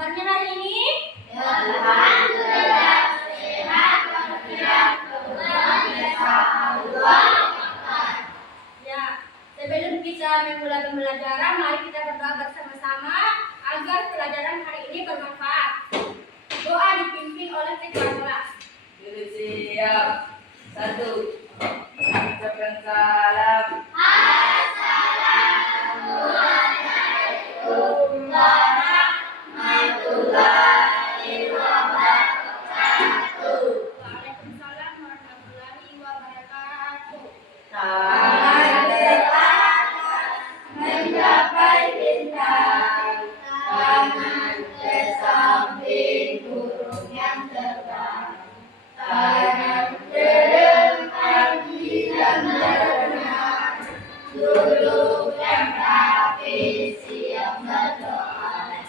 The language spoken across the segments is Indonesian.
kabarnya hari ini? Alhamdulillah sehat walafiat, Tuhan Esa Allah. Ya, sebelum kita memulai pembelajaran, mari kita berdoa bersama-sama agar pelajaran hari ini bermanfaat. Doa dipimpin oleh ketua kelas. Siap. 1. Ucapkan salam. Assalamualaikum warahmatullahi wabarakatuh. Waalaikumsalam warahmatullahi wabarakatuh. Tangan teratas mencapai bintang, tangan ke samping burung yang terbang, tangan ke depan bidang berenang, duduk yang rapi siap berdoa,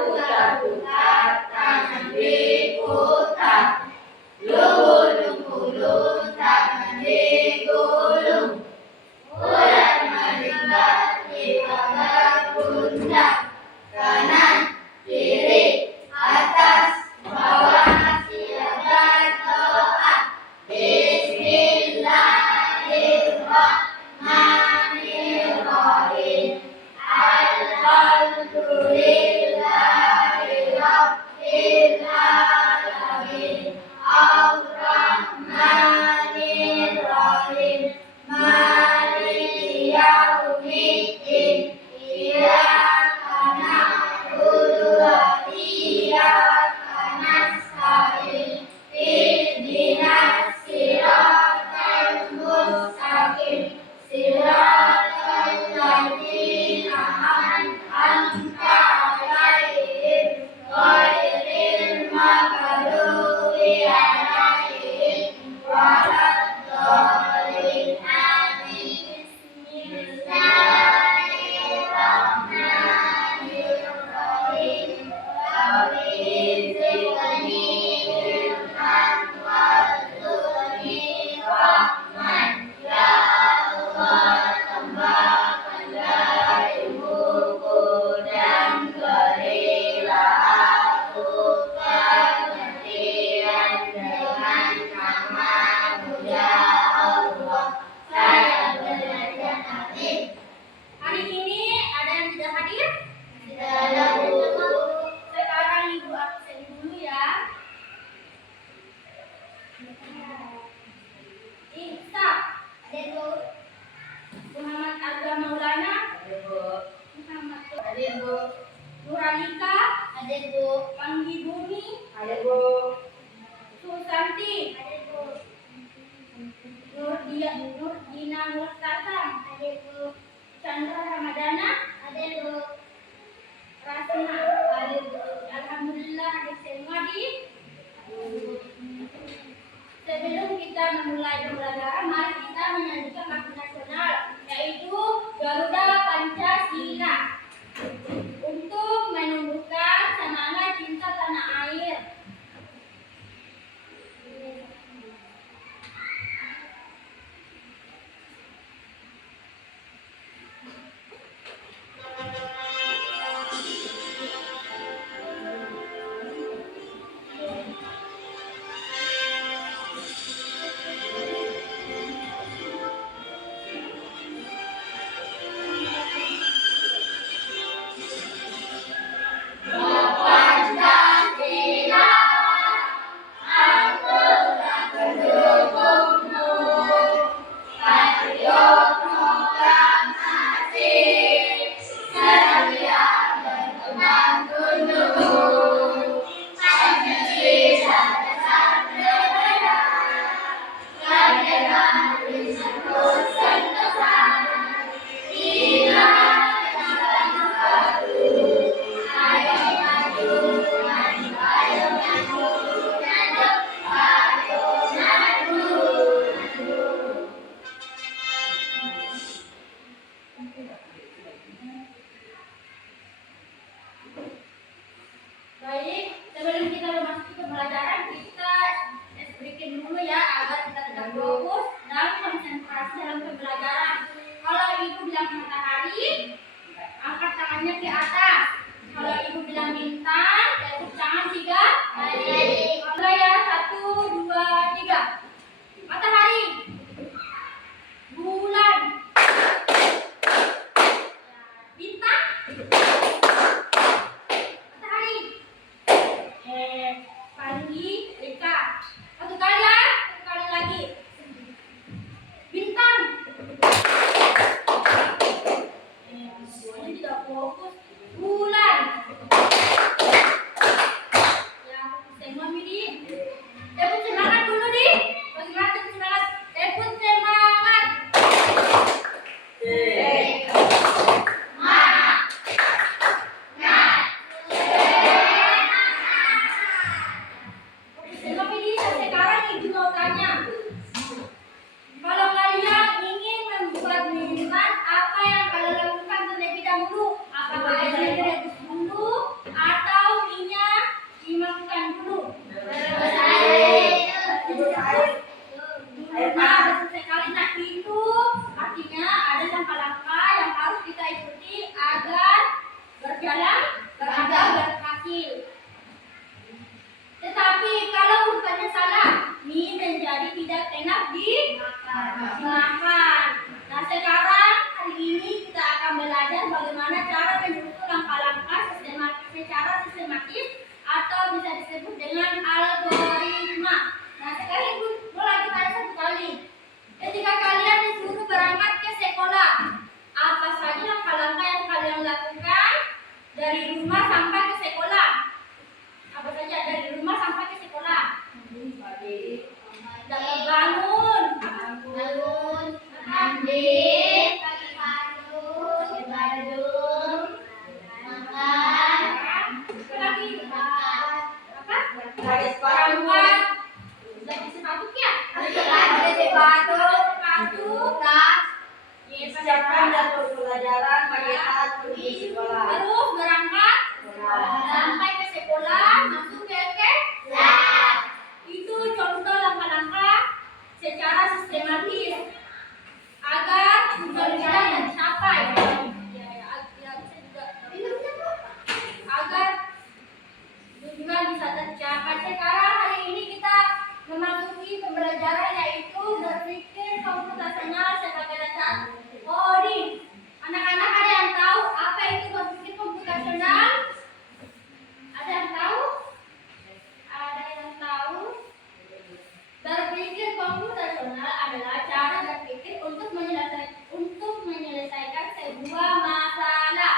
putar-putar tangan diputar, lulung-lulung tangan digulung, ular melimbat di bawah pundak, kanan, kiri, atas, bawah, siap berdoa. Bismillahirrahmanirrahim. Alhamdulillahirabbil alamin. Ar-Rahmanir-Rahim. Maliki yaumiddin. Iyyaka na'budu wa iyyaka nasta'in. Ihdinas siratal mustaqim. Siratal ladzina an'amta 'alaihim ghairil maghdubi 'alaihim waladdallin. Amin. Bismillahirrahmanirrahim. Rabbi zidni ilman warzuqni rahman. Ya Allah, tambahkanlah ilmuku dan berilah aku pengertian dengan nama-Mu ya Allah. Saya belajar. Amin. Hari ini ada yang tidak hadir? Tidak ada, Bu. Sekarang Ibu absen dulu ya. Isa, ada Bu. Muhammad Arga Maulana, Ada, Bu. Muhammad Ada, Bu. Nuralika, Ada, Bu. Panggi Bumi, Ada, Bu. Susanti, ada Bu. Nurdina Murtasam, ada Bu. Chandra Ramadana, ada Bu. Rasna, ada Bu. Alhamdulillah ada semua di. Sebelum kita memulai pembelajaran, mari kita menyanyikan lagu nasional, yaitu Garuda Pancasila, untuk menumbuhkan semangat cinta tanah air. sistematis atau bisa disebut dengan algoritma. Nah, sekarang Ibu mau lagi tanya satu kali. Ketika kalian disuruh berangkat ke sekolah, apa saja langkah-langkah yang kalian lakukan dari rumah sampai ke sekolah? Apa saja dari rumah sampai ke sekolah? Bangun, Bangun, mandi, pakai Bandung, makan, apa lagi? makan, Apa? pakai Berangkat. Ganti sepatu ya? pakai sepatu, Sepatu. tas, Iya, pakai Siapkan tas. dapur pelajaran, pakai tas, pergi sekolah. Terus berangkat sampai ke sekolah, masuk ke kelas, itu contoh langkah-langkah secara sistematis agar tujuan kita tercapai. Agar tujuan bisa tercapai. Sekarang hari ini kita memasuki pembelajaran yaitu berpikir komputasional sebagai dasar coding. Anak-anak ada yang tahu apa itu berpikir komputasional? Ada yang tahu? Ada yang tahu? Berpikir komputasional adalah cara berpikir untuk menyelesaikan sebuah masalah.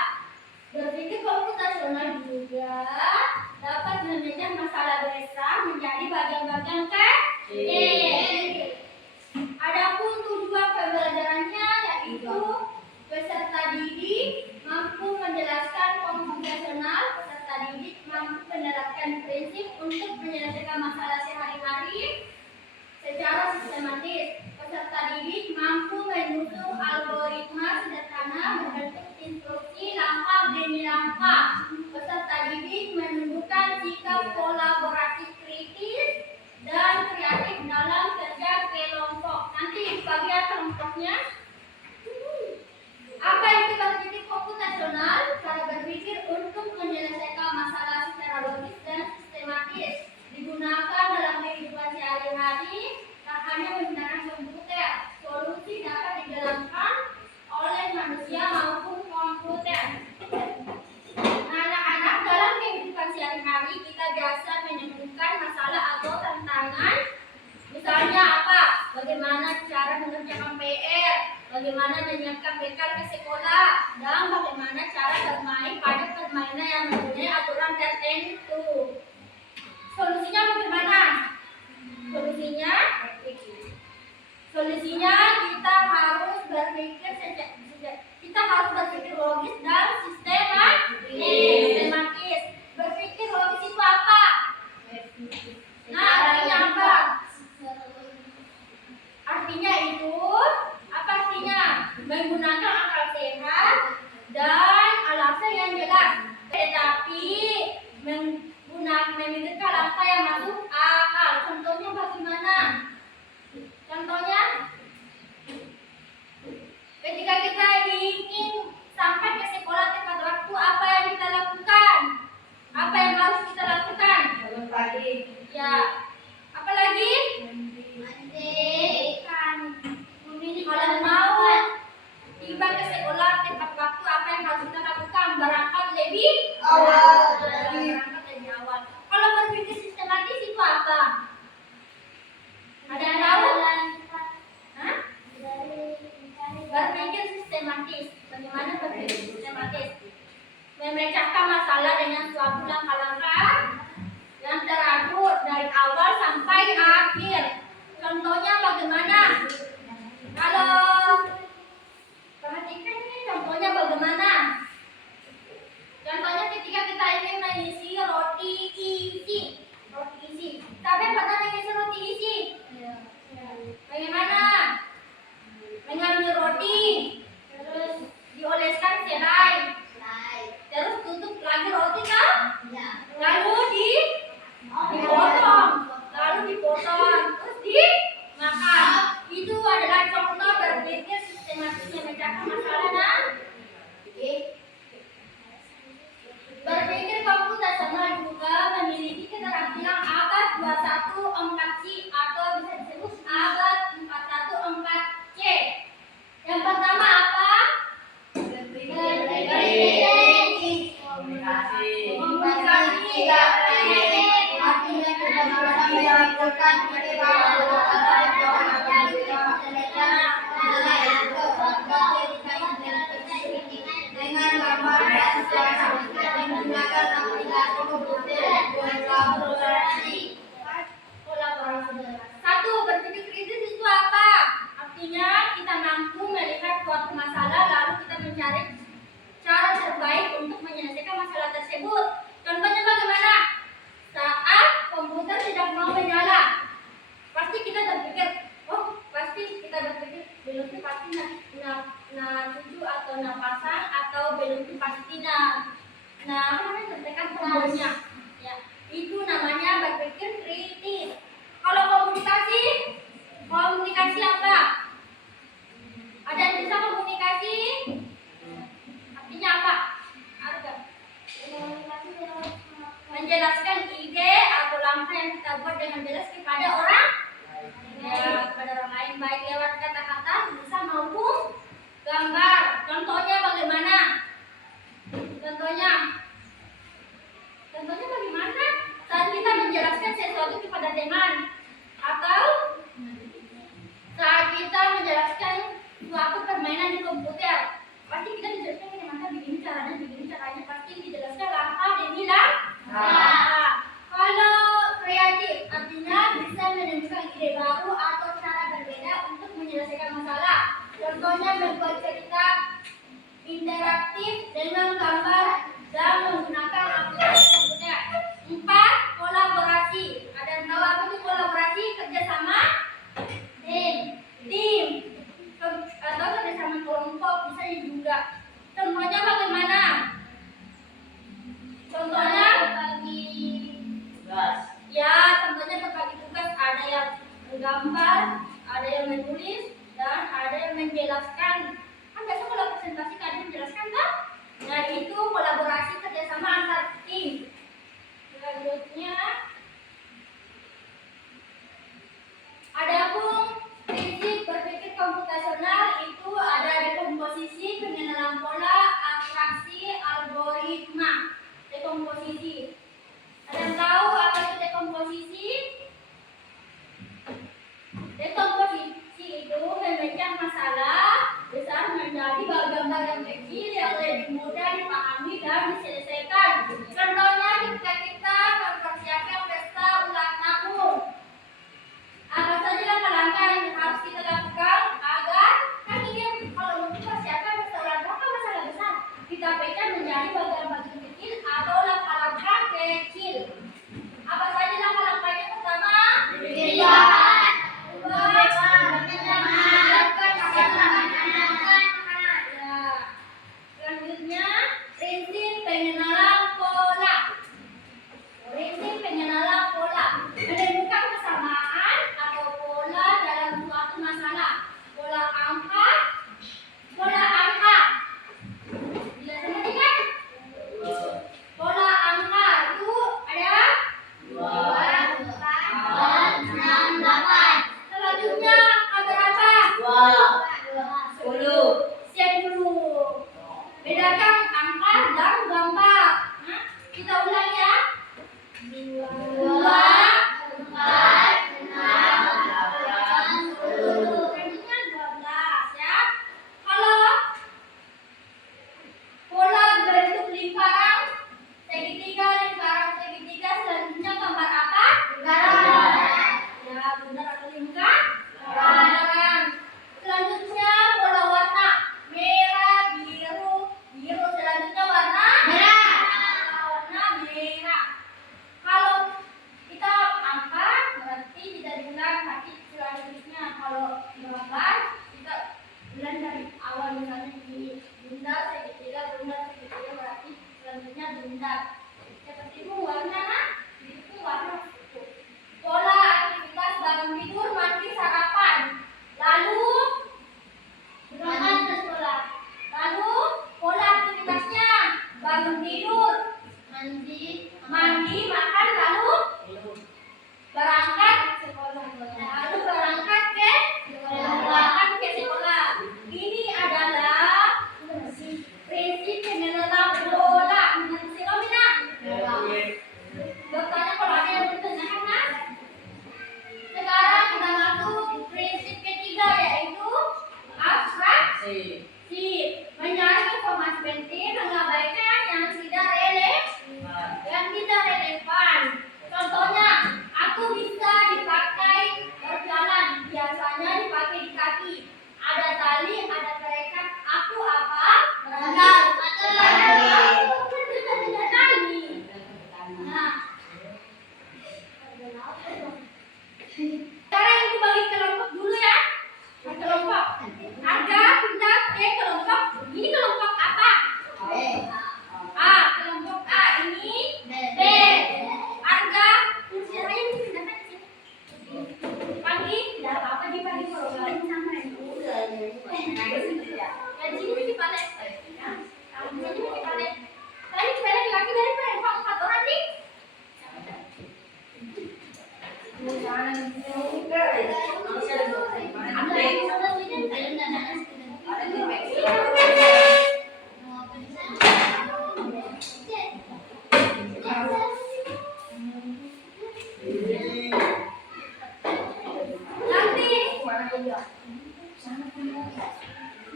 Berpikir komputasional juga dapat memecah masalah besar menjadi bagian-bagian kecil. Adapun tujuan pembelajarannya yaitu peserta didik mampu menjelaskan komputasional, peserta didik mampu menerapkan prinsip untuk menyelesaikan masalah sehari-hari secara sistematis. Peserta didik mampu menyusun algoritma sederhana berbentuk instruksi langkah demi langkah. Peserta didik menunjukkan sikap kolaboratif kritis dan kreatif dalam kerja kelompok. Nanti bagian kelompoknya. Apa itu berpikir komputasional? Cara berpikir untuk menyelesaikan masalah secara logis dan sistematis. Digunakan dalam kehidupan sehari-hari, tak hanya menggunakan komputer. Solusi dapat dijalankan oleh manusia maupun komputer. Nah, anak-anak, dalam kehidupan sehari-hari kita biasa menemukan masalah atau tantangan. Misalnya apa? Bagaimana cara mengerjakan PR, bagaimana menyiapkan bekal ke sekolah, dan bagaimana cara bermain pada permainan yang mempunyai aturan tertentu. Solusinya bagaimana? Solusinya kita harus berpikir logis dan sistematis. Berpikir logis itu apa? Nah, artinya apa? Artinya itu apa artinya? Menggunakan akal sehat dan alasan yang jelas. Tetapi memikirkan langkah yang masuk akal. Contohnya bagaimana? Contohnya, ketika kita ingin sampai ke sekolah tepat waktu, apa yang kita lakukan? Artinya kita bisa melakukan dengan gambar dan suara menggunakan aplikasi komputer kolaborasi. Satu, berpikir kritis itu apa? Artinya kita mampu melihat suatu masalah lalu kita mencari cara terbaik untuk menyelesaikan masalah tersebut. Contohnya bagaimana? Saat komputer tidak mau menyala, pasti kita berpikir, belum pasti cucu atau pasang atau belum pasti tekan tombolnya. Ya, itu namanya berpikir kritis. Kalau komunikasi apa? Ada yang bisa komunikasi? Artinya apa? Menjelaskan ide atau langkah yang kita buat dengan jelas kepada orang lain, baik lewat kata-kata, tulisan maupun gambar. Contohnya bagaimana? Contohnya bagaimana? Saat kita menjelaskan sesuatu kepada teman atau saat kita menjelaskan suatu permainan di komputer, pasti kita menjelaskan bagaimana begini caranya, pasti dijelaskan langkah demi langkah. Kalau kreatif artinya bisa menemukan ide baru atau cara berbeda untuk menyelesaikan masalah. Contohnya membuat cerita interaktif dengan gambar dan menggunakan aplikasi komputer. 4. Kolaborasi. Ada yang tahu apa itu kolaborasi? Kerjasama tim atau kerjasama kelompok bisa juga. Contohnya bagaimana? Contohnya contohnya berbagi tugas. Ada yang menggambar, ada yang menulis, dan ada yang menjelaskan. Kan biasa kalau presentasi ada yang menjelaskan kan? Nah itu kolaborasi kerjasama antar tim. Selanjutnya adapun prinsip berpikir komputasional itu ada dekomposisi, pengenalan pola, abstraksi, algoritma. Dekomposisi. Ada yang tahu apa itu dekomposisi? Dekomposisi itu memecah masalah besar menjadi bagian-bagian kecil yang lebih mudah dipahami dan diselesaikan. Contohnya ketika kita mempersiapkan pesta ulang tahun, apa saja langkah-langkah yang harus kita lakukan agar ini kalau mempersiapkan pesta ulang tahun kan masalah besar, kita pecah menjadi bagian-bagian kecil atau langkah-langkah kecil. Apa saja langkah-langkahnya? Pertama, selanjutnya prinsip pengenalan pola. Menemukan kesamaan atau pola dalam suatu masalah. Pola angka. Bila perhatikan, pola angka itu ada 2, 4, 6, 8. Selanjutnya ada apa? 10. Bedakan angka dan gambar. Kita ulang ya. 2, 4, 6, 8, 10. Selanjutnya 12 ya. Kalau pola bentuk lingkaran segitiga, selanjutnya gambar apa? Lingkaran. Ya, benar atau lingkaran. Selanjutnya pola warna merah, biru. Selanjutnya warna merah. Kalau kita angkat berarti tidak diulang tapi selanjutnya. Kalau gambar kita ulang dari awal, misalnya di bundar segitiga berarti selanjutnya bundar. Seperti itu warna, itu warna. Pola aktivitas bangun tidur, mandi, sarapan. Lalu berangkat ke sekolah. Lalu pola aktivitasnya bangun tidur, mandi, makan, lalu berangkat ke sekolah. Ini adalah prinsip pengenalan pola. Betul. Nanti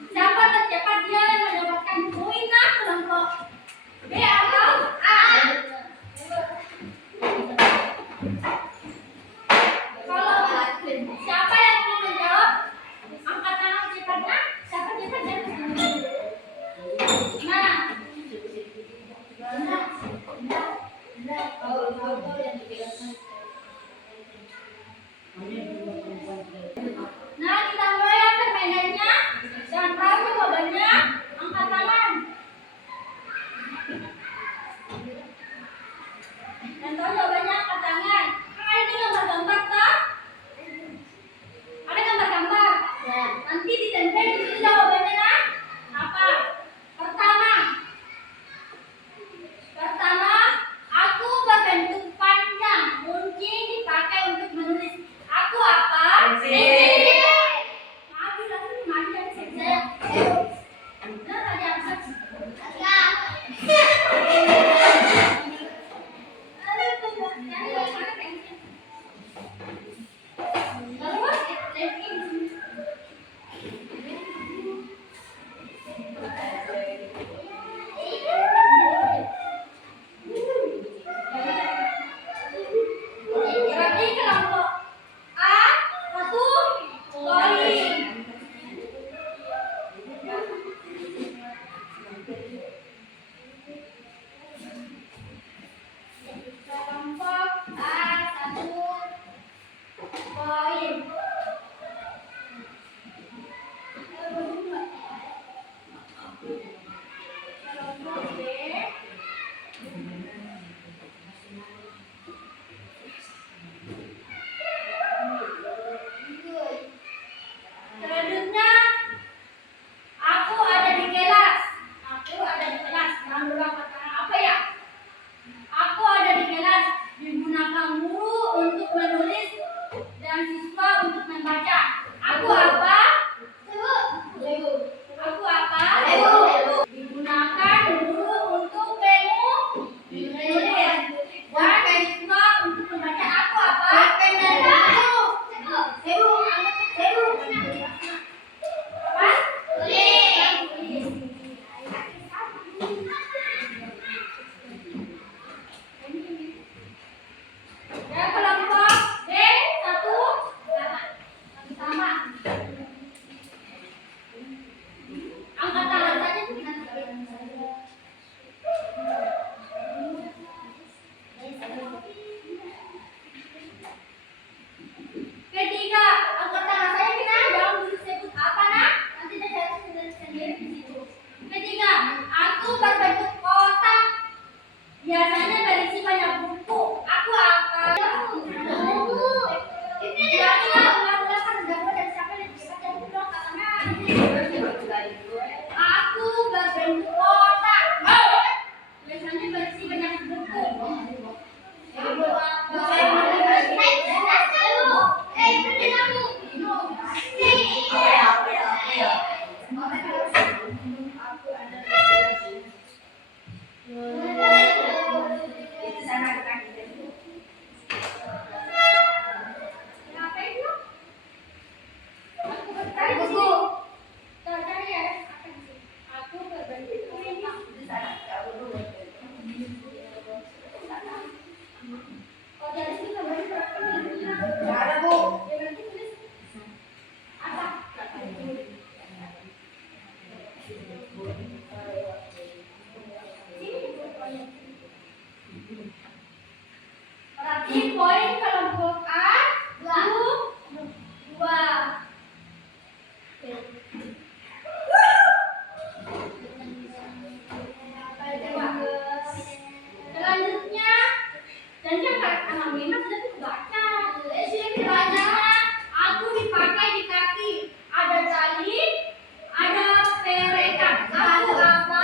siapa tercepat dia yang mendapatkan poin kelompok B atau A. Kalau siapa yang mau menjawab, angkat tangan cepatnya. Siapa cepat dan nah, kita mulai ya permainannya. Yang tahu jawabannya, angkat tangan. Yang tahu jawabannya, angkat tangan. Kan ini gambar-gambar toh? Ada gambar-gambar. Nanti ditempel di situ jawabannya nah. Apa? Pertama, aku berbentuk panjang. Mungkin dipakai untuk menulis. Aku apa? Pensil. Maju langsung maju dari pensil. Benar aja angkat. Berarti kelompok A satu poin. Kelompok A satu poin. Kelompok B selanjutnya, aku ada di kelas. Jangan lupa kata apa ya? Aku ada di kelas. Digunakan guru untuk menulis dan siswa untuk membaca. Aku apa? Aku apa? Digunakan guru untuk menulis dan siswa untuk membaca. Aku apa? Ya, kelompok B satu sama. Angkat tangan saja. Ketiga, angkat tangan saya Vina. Jangan dulu sebut apa nak. Nanti saya sendiri di situ. Ketiga, aku berbentuk kotak. Biasanya berisi banyak buku. Aku apa? Aku berbentuk kotak. Biasanya berisi banyak buku. Kenapa itu? Aku berbentuk. Cari ya. Aku berbentuk kotak. Oh, dari sini gambarnya berapa nih? Ada, Bu. Ya berarti tulis apa? Berarti poin kelompok A 2. Selanjutnya, dan kan anak Mima sudah baca. Sini baca. Aku dipakai di kaki. Ada tali, ada perekat. Aku apa?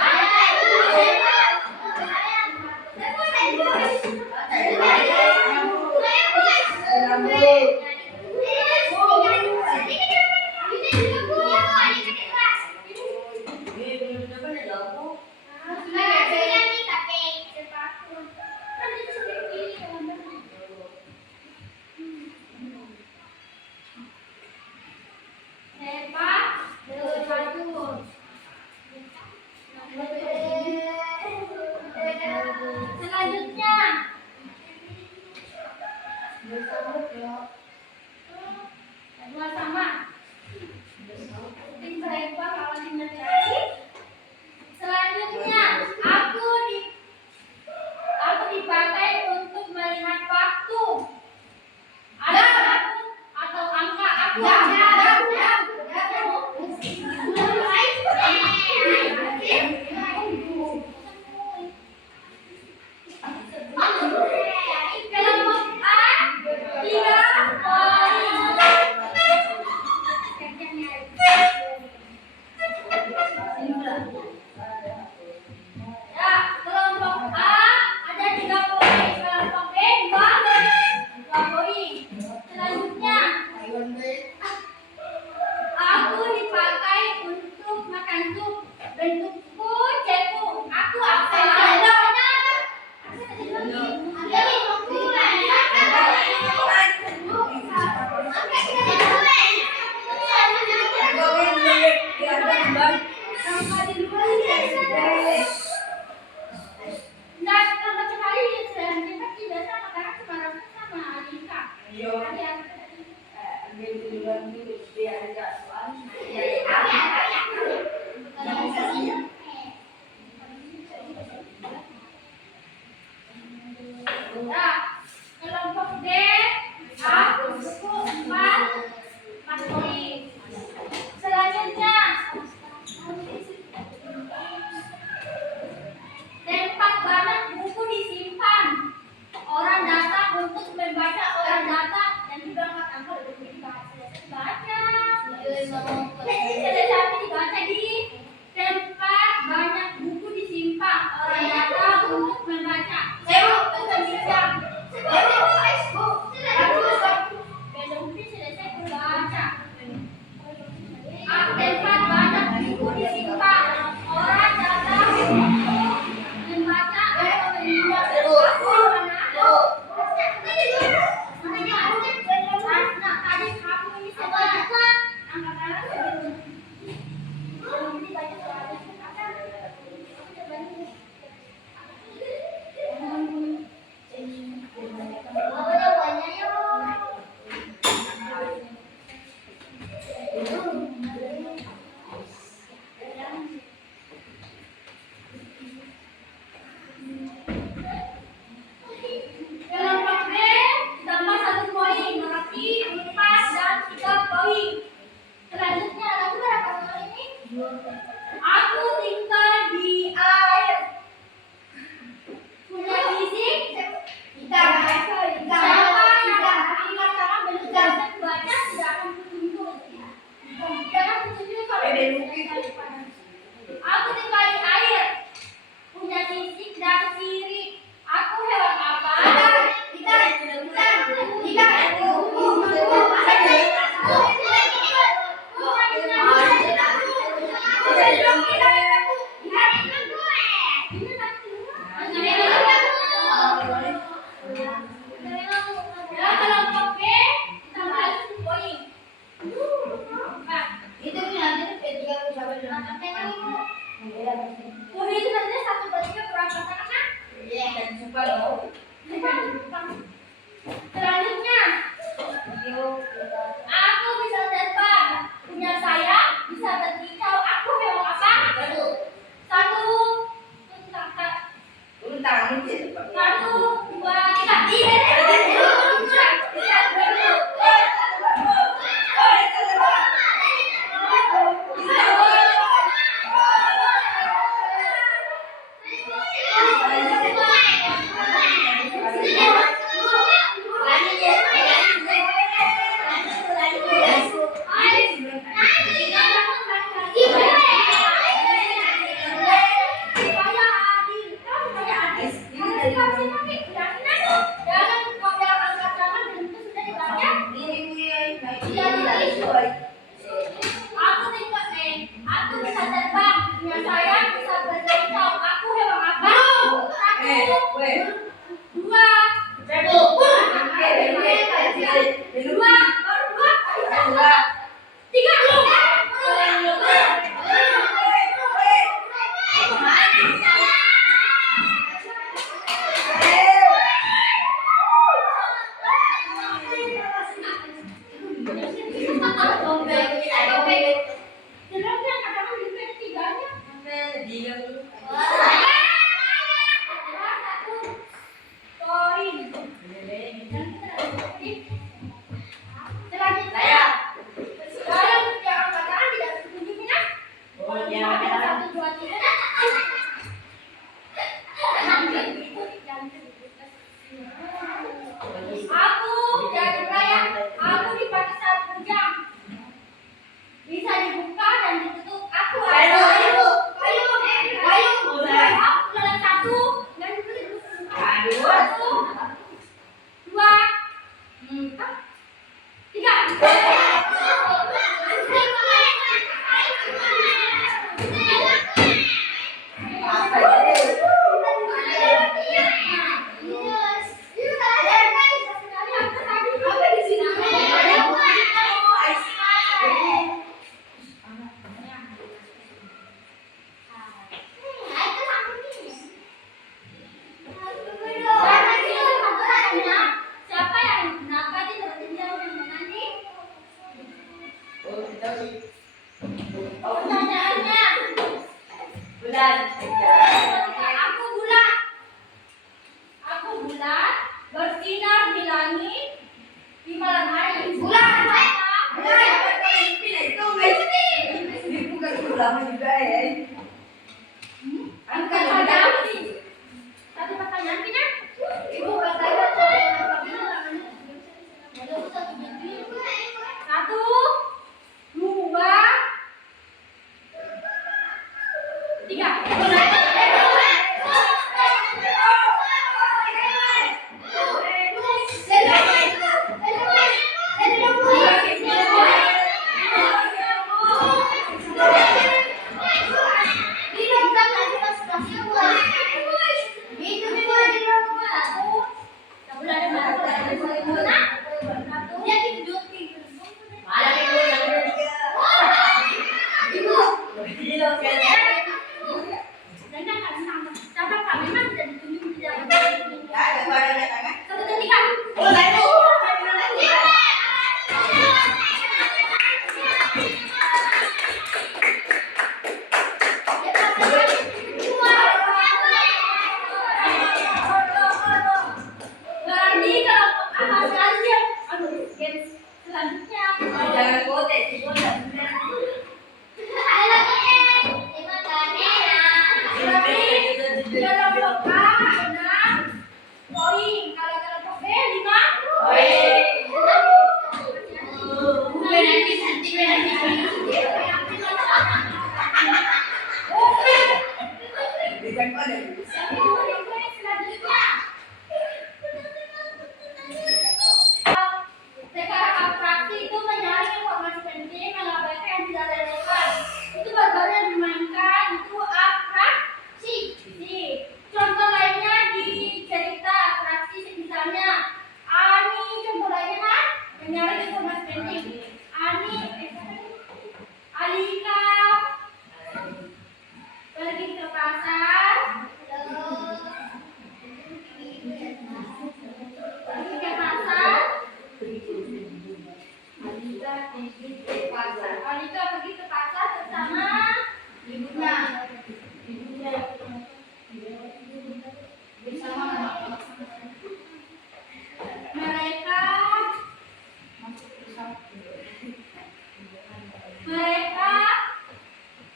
Kelompok B, A, buku 4 poin. Selanjutnya, tempat banyak buku disimpan. Orang datang untuk membaca, orang datang dan juga angkat angkat untuk dibaca. Selesai dibaca di tempat banyak buku disimpan. Orang datang untuk membaca. Tempat banyak buku disimpan. Orang datang untuk membaca atau kelompok B tambah 1 poin, berarti 4 dan 3 poin. Selanjutnya lagu berapa soal ini? Aku tinggal di air. Punya fisik? Siapa yang angkat tangan belum bisa membaca tidak akan kutunjuk. Jangan kutunjuk kalau aku tinggal di air. Punya fisik dan sirip. Aku hewan apa? Kelompok B tambah 1 poin. Pohon itu nanti 1 bagian kurang kata-kata. Selanjutnya, aku bisa terbang. Punya sayap, bisa berkicau. Aku hewan apa? 1, 2, 3. Aku bisa terbang, punya sayap, bisa berkicau. Aku hewan apa? 1, 2, 3. Aku jadi raya. Aku dipakai 1 jam. Bisa dibuka dan ditutup. Aku ada kayu. Aku jalan 1 dan ditutup. 1, 2, 3. Siapa yang dapat bertindak yang menanti? Pertanyaannya. Aku bulan bersinar di langit di malam hari. Bulan. Ini bukan ulama juga ya. Bukan pertanyaan ini. Satu pertanyaan Pina. Ibu katanya Satu, dua, tiga. Satu dan tiga. Berarti kalau hasilnya, game selanjutnya. Jangan kote, kote. Berarti kelompok A 6 poin, kalau kelompok B 5 Bukan kote. Sekarang abstraksi itu menyaring informasi penting, mengabaikan yang tidak relevan. Itu baru yang dimainkan itu abstraksi. Contoh lainnya di cerita abstraksi misalnya Ani, contoh lainnya kan menyaring informasi penting. Ani, Alika pergi ke pasar. Pergi ke pasar. Alika pergi ke pasar bersama ibunya. mereka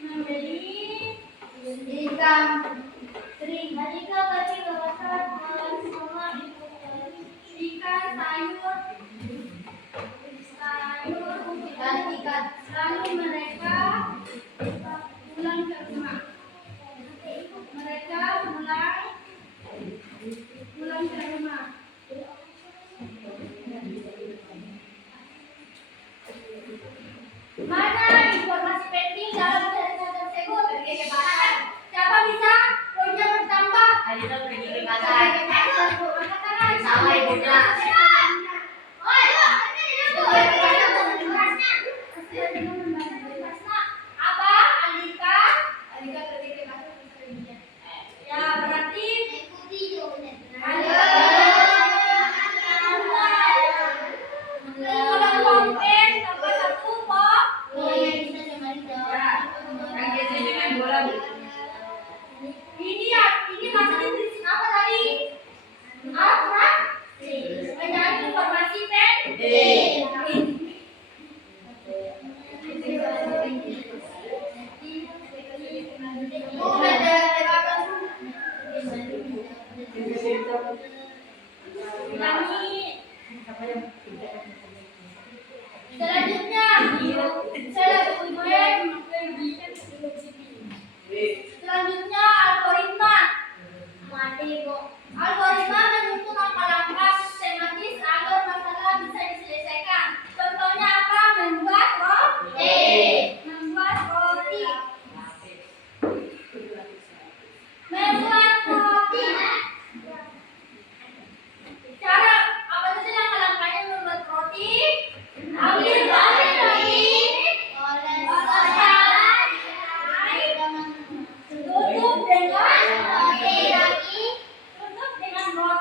membeli Ikan. Alika pergi ke pasar bersama ikan, sayur, Dan ikan. lalu mereka pulang ke rumah. Mereka pulang ke rumah. Mana informasi penting dalam cerita tersebut? Pergi ke pasar. Siapa bisa? Poinnya bertambah. Alika pergi ke pasar Angkat tangan. sama ibunya. Apa? Alika? Alika pergi ke pasar bersama ibunya. Ya, berarti Ikuti jawabannya. ulang kompen tambah satu pok. Kita jangan jawab. Yang biasanya main bola. Ini ya, ini maksudnya di apa tadi? Apa? Mencari informasi penting. Ulangi. Selanjutnya, selanjutnya algoritma. Algoritma menyusun langkah-langkah sistematis agar masalah bisa diselesaikan. Contohnya apa? Membuat roti. Membuat roti. Cara apa saja langkah-langkahnya membuat roti? Ambil roti. Tutup dengan roti.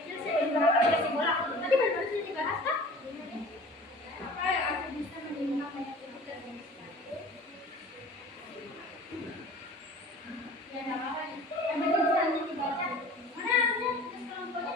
kecil saya belum pernah kasih bola. Tadi baru sudah dibahas kan? Apa yang aku bisa menemukan banyak ilmu dan inspirasi? Ya nggak apa-apa. Yang penting bisa nanti dibaca. Mana ada kelompoknya?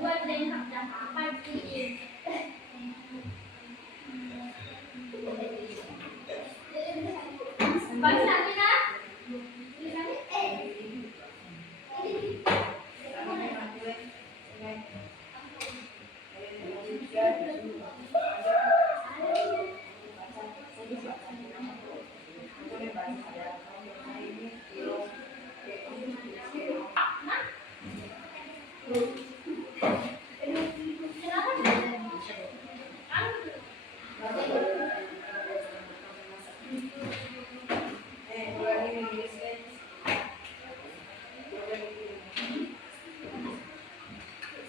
Buat dan apa sih? Bagus nanti nak.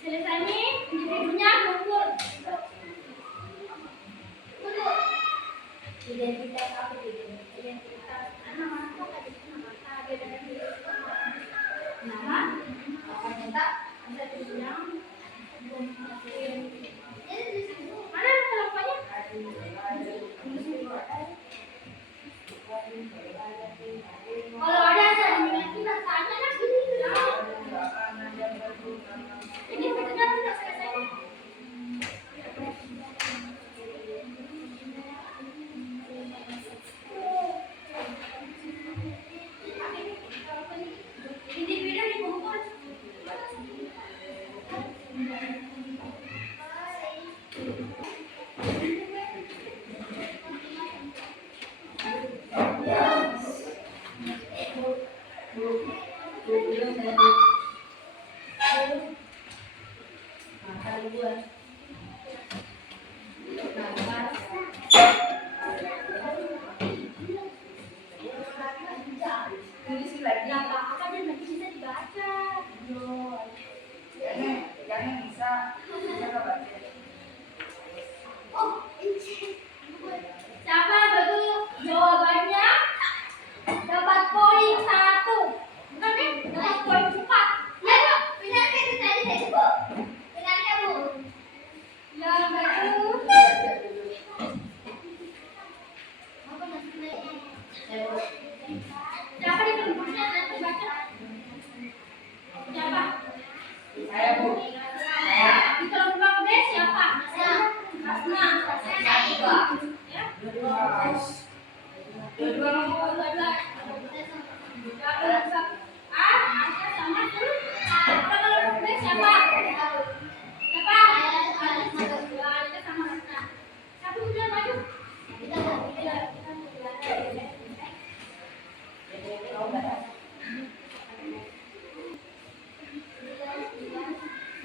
Selesai nih, individunya kumpul. Identitas apa itu? Identitas nama apa tadi? Nama beda dari nama. Apa kita bisa dibilang? Mana kelompoknya? Kalau ada saya kita tanya kan gini. Ini benar tidak selesai. Individu dikumpul. Nah, apa aja nanti bisa dibaca. Siapa yang betul jawabannya dapat poin 1. Bukan nih, dapat poin 4. Ya, Bu. Benar kan itu tadi saya sebut? Benar kan, Bu? Yang betul Apa maksudnya? siapa di kelompoknya nanti baca? Siapa? Saya, Bu. Saya. Di kelompok B siapa? Asma. Saya juga. Ya. Dua-dua mau. Dua-dua. Ada sama tuh. Kita kelompok B siapa? Siapa? Ada sama Asma. Siapa sudah maju?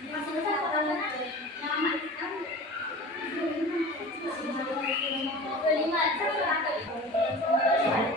Masih besar kalau nama kita. 25 1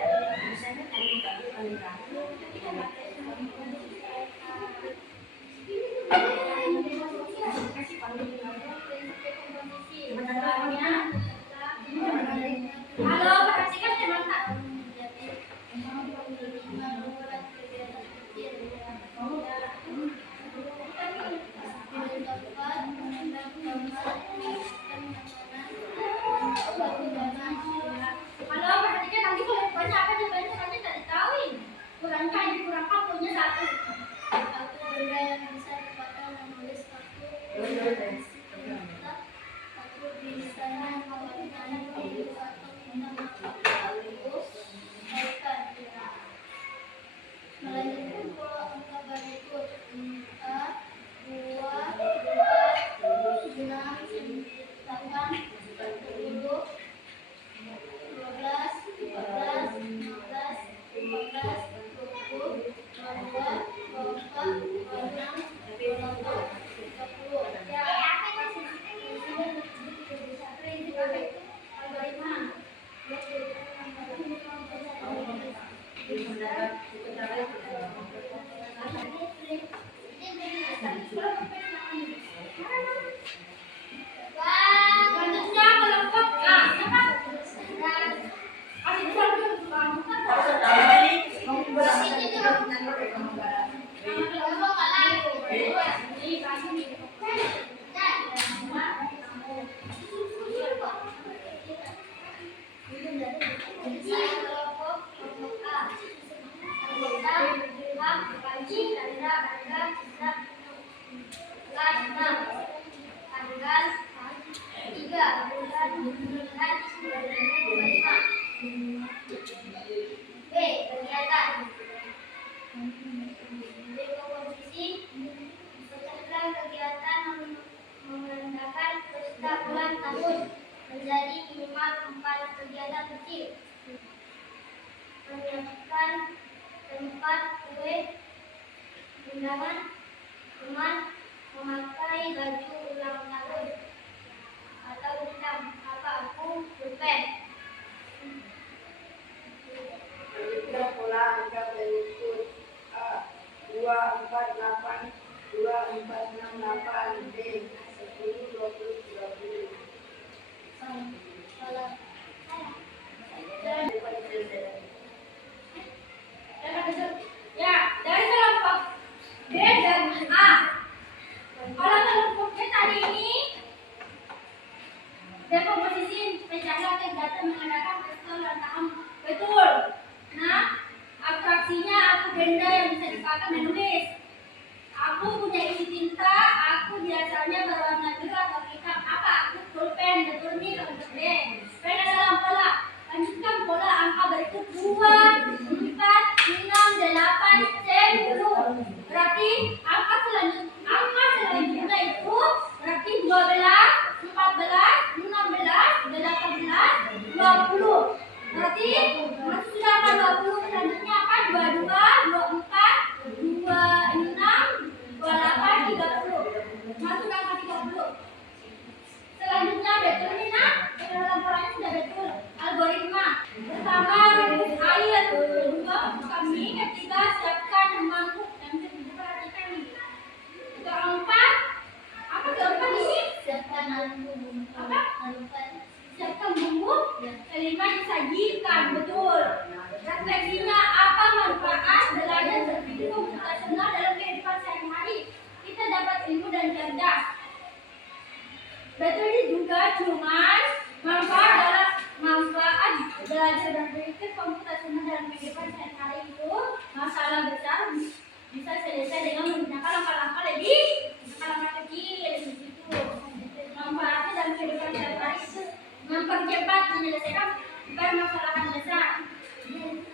Selanjutnya kelompok A. Siapa? Kasih besar dulu. B. Kegiatan berkomposisi pecahkan kegiatan mengadakan pesta ulang tahun menjadi minimal 4 kegiatan kecil. Menyiapkan tempat kue, undangan, teman, memakai baju ulang tahun atau hitam. Apa aku pulpen? Kita pola angka berikut: A 248 2468, B 10 20 30. Ya, dari kelompok B dan A. Kalau kelompok B tadi ini berkomposisi pecahkan kegiatan mengadakan pesta ulang tahun. Betul. Nah, abstraksinya aku benda yang bisa dipakai menulis. Aku punya isi tinta, aku biasanya berwarna biru atau hitam. Apa? Aku pulpen. Betul nih kelompok B. Pena dalam pola. Lanjutkan pola angka berikut 2, 4, 6, 8, 10. Berarti angka selanjutnya itu berarti 12, 14, 16, 18, 20. Berarti masuk sudah angka 20. Selanjutnya apa? 22, 24, 26, 28, 30. Masuk angka 30. Selanjutnya betul nih nak, dalam polanya sudah betul. Algoritma pertama rumus air, kedua kami, ketiga siapkan mangkuk dan diperhatikan nih. Keempat apa keempat ini? Siapkan Apa? alumpan. Siapkan bumbu. Kelima disajikan, betul. Refleksinya apa manfaat belajar berpikir komputasional dalam kehidupan sehari-hari? Kita dapat ilmu dan cerdas. Betul ini juga, cuman manfaat belajar dan berpikir komputasional dalam kehidupan sehari-hari itu masalah besar bisa selesai dengan menggunakan langkah-langkah kecil gitu. Manfaatnya dalam kehidupan sehari-hari itu mempercepat menyelesaikan permasalahan besar.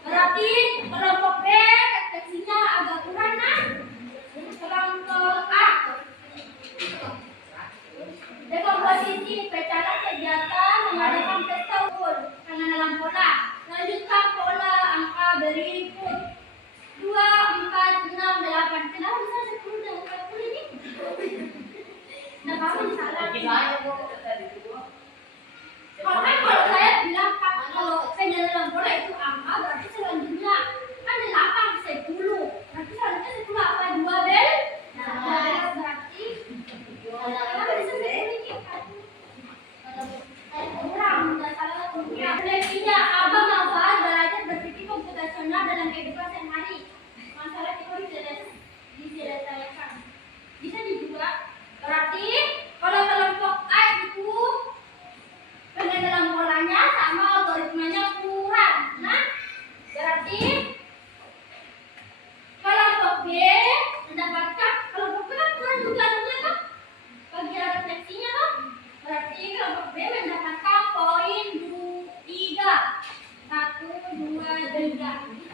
Berarti kelompok B refleksinya agak kurang nah. Kelompok A dekomposisi pecahkan kegiatan mengadakan pesta ulang karena dalam pola. Lanjutkan pola angka berikut 2, 4, 6, 8. Kenapa bisa 10 dan 40 ini? Nah, kamu salah. Kalau saya bilang kalau pena dalam pola itu angka, berarti selanjutnya kan 8, 10. Berarti selanjutnya 10 apa? 2 bel? Nah, berarti kenapa bisa 10 ini? Kurang, udah salah satu. Refleksinya apa manfaat belajar berpikir komputasional dalam kehidupan sehari-hari? Masalah itu diselesaikan. Bisa juga. Berarti kalau kelompok A itu pena dalam polanya sama algoritmanya kurang. Nah, berarti kelompok B mendapatkan kelompok B kan kurang juga kan? Bagian refleksinya kan? Berarti kelompok B mendapatkan poin 3. 1, 2, 3.